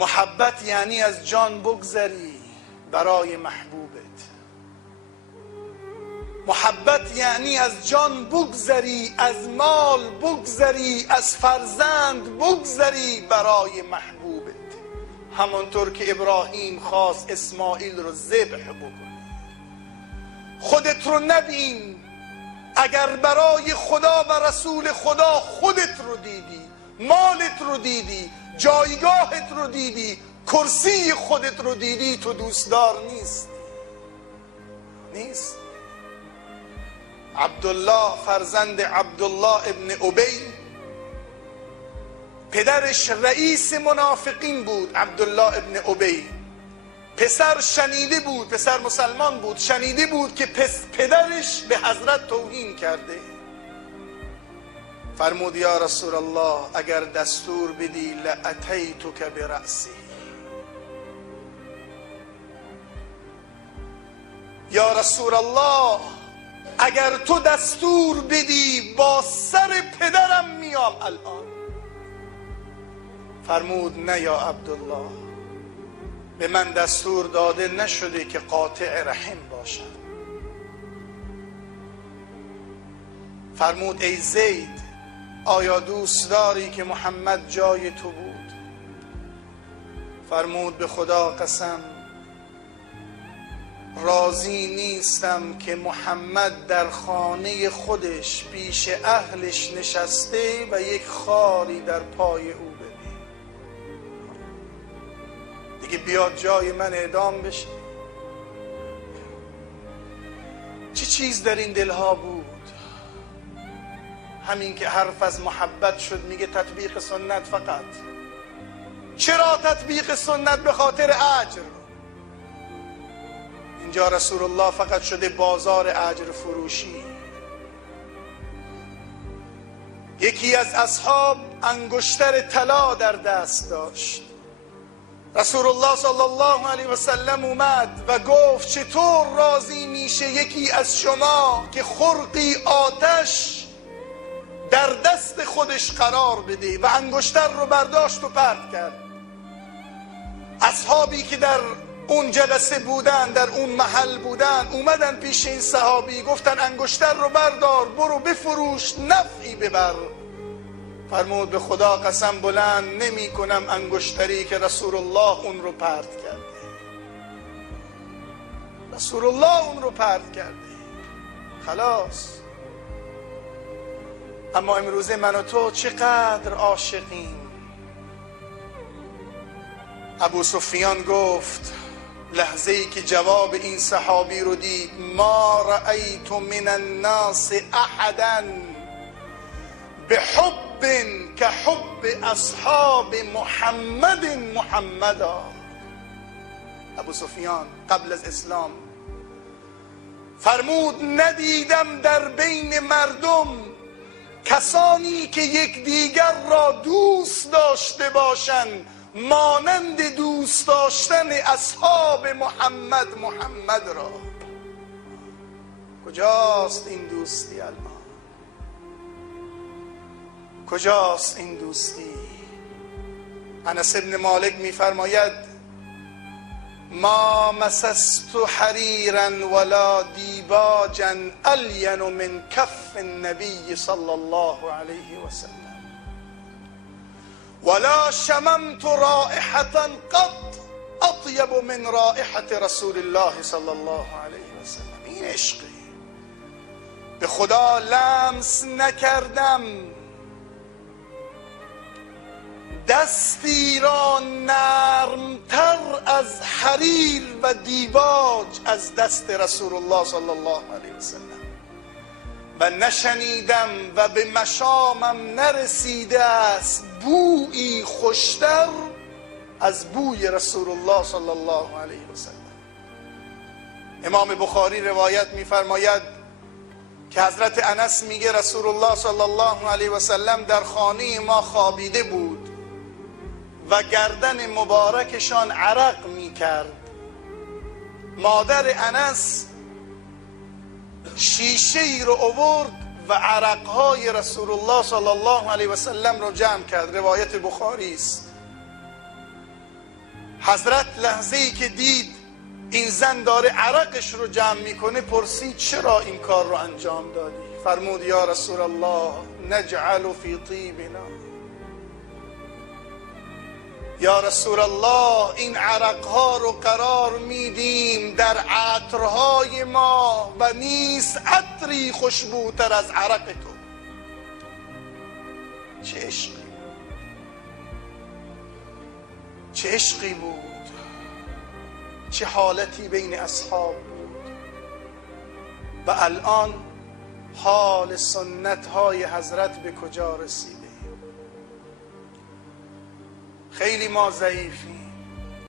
محبت یعنی از جان بگذری برای محبوبت. محبت یعنی از جان بگذری، از مال بگذری، از فرزند بگذری برای محبوبت. همانطور که ابراهیم خواست اسماعیل رو ذبح بکنه. خودت رو نبین، اگر برای خدا و رسول خدا خودت رو دیدی، مالت رو دیدی، جایگاهت رو دیدی، کرسی خودت رو دیدی، تو دوستدار نیست. عبدالله فرزند عبدالله ابن ابی، پدرش رئیس منافقین بود. عبدالله ابن ابی پسر شنیده بود، پسر مسلمان بود، شنیده بود که پدرش به حضرت توهین کرده. فرمود یا رسول الله اگر دستور بدی لاتیتک برأسی. یا رسول الله اگر تو دستور بدی با سر پدرم میام الان. فرمود نه یا عبدالله، به من دستور داده نشده که قاطع رحم باشم. فرمود ای زید، آیا دوست داری که محمد جای تو بود؟ فرمود به خدا قسم راضی نیستم که محمد در خانه خودش پیش اهلش نشسته و یک خاری در پای او ببین. دیگه بیاد جای من اعدام بشه. چه چیز در این دلها بود؟ همین که حرف از محبت شد میگه تطبیق سنت فقط. چرا تطبیق سنت؟ به خاطر اجر. اینجا رسول الله فقط شده بازار اجر فروشی. یکی از اصحاب انگشتر طلا در دست داشت. رسول الله صلی الله علیه و سلم اومد و گفت چطور راضی میشه یکی از شما که خرقی آتش در دست خودش قرار بده؟ و انگشتر رو برداشت و پرت کرد. اصحابی که در اون جلسه بودن، در اون محل بودن، اومدن پیش این صحابی گفتن انگشتر رو بردار، برو بفروش، نفعی ببر. فرمود به خدا قسم بلند نمی کنم انگشتری که رسول الله اون رو پرت کرده. رسول الله اون رو پرت کرده. خلاص. اما امروزه من و تو چقدر عاشقیم. ابو سفیان گفت لحظه ای که جواب این صحابی رو دید، ما رأیت من الناس احدا بحب که حب اصحاب محمدا. ابو سفیان قبل از اسلام فرمود ندیدم در بین مردم کسانی که یکدیگر را دوست داشته باشند مانند دوست داشتن اصحاب محمد را. کجاست این دوستی الان؟ کجاست این دوستی؟ انس ابن مالک میفرماید ما مسست حریرا ولا دیباجا الین من کف النبی صلی الله علیه و سلم ولا شممت رائحة قط اطیب من رائحة رسول الله صلی الله علیه و سلم. این عشقه. به خدا لمس نکردم دستی را نرمتر از حریر و دیباج از دست رسول الله صلی الله علیه و سلم و نشنیدم و به مشامم نرسیده است بویی خوشتر از بوی رسول الله صلی الله علیه و سلم. امام بخاری روایت می‌فرماید که حضرت انس میگه رسول الله صلی الله علیه و سلم در خانه ما خوابیده بود و گردن مبارکشان عرق می‌کرد. مادر انس شیشه ای رو آورد و عرقهای رسول الله صلی الله علیه و سلم رو جمع کرد. روایت بخاری است. حضرت لحظه‌ای که دید این زن داره عرقش رو جمع میکنه پرسید چرا این کار رو انجام دادی؟ فرمود یا رسول الله نجعل فی طیبنا، یا رسول الله این عرقها رو قرار میدیم در عطرهای ما و نیست عطری خوشبوتر از عرق تو. چه عشقی، چه عشقی بود، چه حالتی بین اصحاب بود. و الان حال سنت های حضرت به کجا رسیده؟ خیلی ما ضعیفیم،